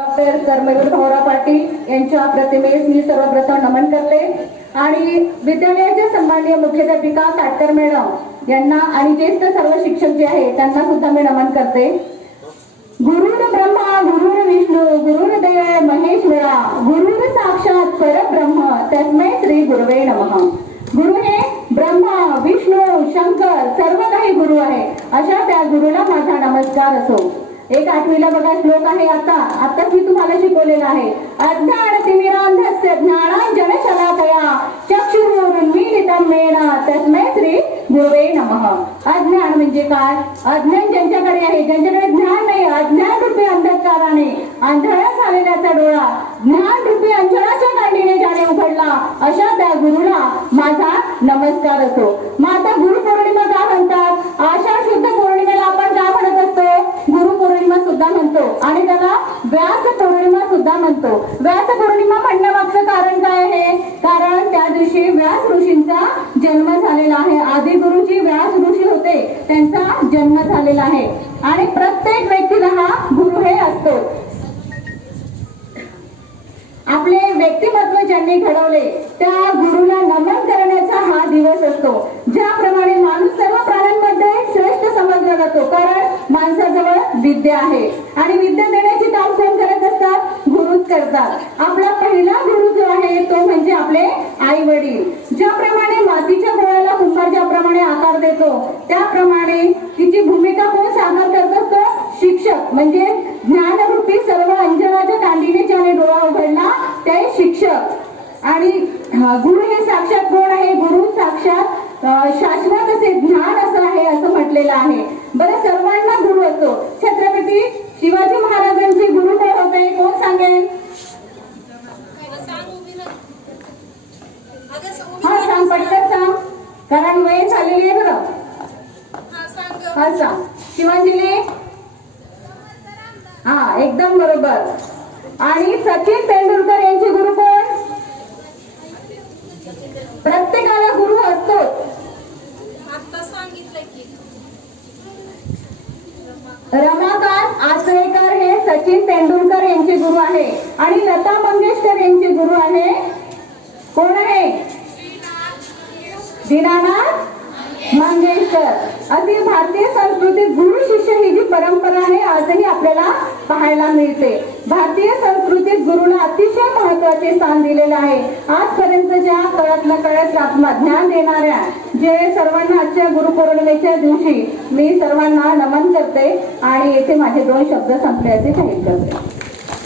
Doctor Karmaveer Bhaurao Patil यांच्या प्रतिमेस मी सर्वप्रथम नमन करते. आणि विद्यालयाच्या सन्माननीय मुख्याध्यापिका काटकर मॅडम यांना आणि ज्येष्ठ सर्व शिक्षक जे आहे त्यांना सुद्धा मी नमन करते. गुरुर ब्रह्मा गुरुर विष्णू गुरुर देव महेश्वरा गुरुर साक्षात परब्रह्म तस्मय श्री गुरुवे नमः. गुरु हे ब्रह्मा विष्णू शंकर सर्व काही गुरु आहे अशा त्या गुरुला माझा नमस्कार असो. एक आठवीला बघा श्लोक आहे आता. आताच मी तुम्हाला शिकवलेला आहे. अज्ञान तिमिरांधस्य ज्ञानांजन शलाकया चक्षुरुन्मीलितं मेना. तस्मै श्री गुरुवे नमः. अज्ञान म्हणजे काय? अज्ञान ज्यांच्याकडे आहे ज्यांच्याकडे ज्ञान नाही अज्ञान रूपी अंधकाराने अंधळा झालेल्याचा डोळा ज्ञान रूपी अंजनाच्या कांडीने ज्याने उघडला अशा त्या गुरुला माझा नमस्कार असो मग आता गुरुपौर्णिमा का म्हणतात आषाढ शुद्ध पौर्णिमेला आपण काय म्हणत असतो गुरुपौर्णिमा सुद्धा म्हणतो आणि त्याला व्यास पौर्णिमा सुद्धा म्हणतो. व्यास पौर्णिमा म्हणण्यामागचं कारण काय आहे? कारण त्या दिवशी व्यास ऋषींचा जन्म झालेला आहे. आदि गुरुजी व्यास ऋषी होते. त्यांचा जन्म झालेला आहे. आणि प्रत्येक व्यक्तीला हा गुरु हे असतो. आपले व्यक्तिमत्व ज्यांनी घडवले त्या गुरुला नमन करण्याचा हा दिवस असतो. विद्या आहे. आणि विद्या देण्याचे काम कोण करत असतात गुरुच करतात. आपला पहिला गुरु जो आहे तो म्हणजे आपले आई वडील ज्याप्रमाणे मातीच्या गोळ्याला कुंभार ज्याप्रमाणे आकार देतो त्याप्रमाणे तिची भूमिका कोण साकार करत असतो? शिक्षक. म्हणजे ज्ञानरूपी सर्व अंजनाच्या कांडीने ज्याने डोळा उघडला ते शिक्षक. आणि गुरु हे साक्षात कोण आहे? गुरु साक्षात शाश्वत असे ज्ञान असं आहे असं म्हटलेलं आहे. बरं सर्वांना गुरु असतो छत्रपती शिवाजी महाराजांचे गुरु कोण होते? कोण सांगेल? हा सांग पटकन सांग. कारण वय झालेली आहे बरं. हा सांग. शिवाजीने हा एकदम बरोबर. आणि सचिन तेंडुलकर यांचे गुरु कोण प्रत्येकाला गुरु असतो आता सांगितलं की रमाकांत आचरेकर हे सचिन तेंडुलकर यांचे गुरु आहे आणि लता मंगेशकर यांचे गुरु आहे. कोण आहे? दिनानाथ. मंगेशकर अशी भारतीय संस्कृतीत गुरु शिष्य ही जी परंपरा आहे आजही आपल्याला पाहायला मिळते. भारतीय संस्कृतीत गुरुला अतिशय महत्त्वाचे स्थान दिलेलं आहे. आजपर्यंत ज्या कळतल्या कळत आत्मा ज्ञान देणाऱ्या जे सर्वांना आजच्या गुरुपौर्णिमेच्या दिवशी मी सर्वांना नमन करते. आणि येथे माझे दोन शब्द संपल्याचे असे जाहीर करते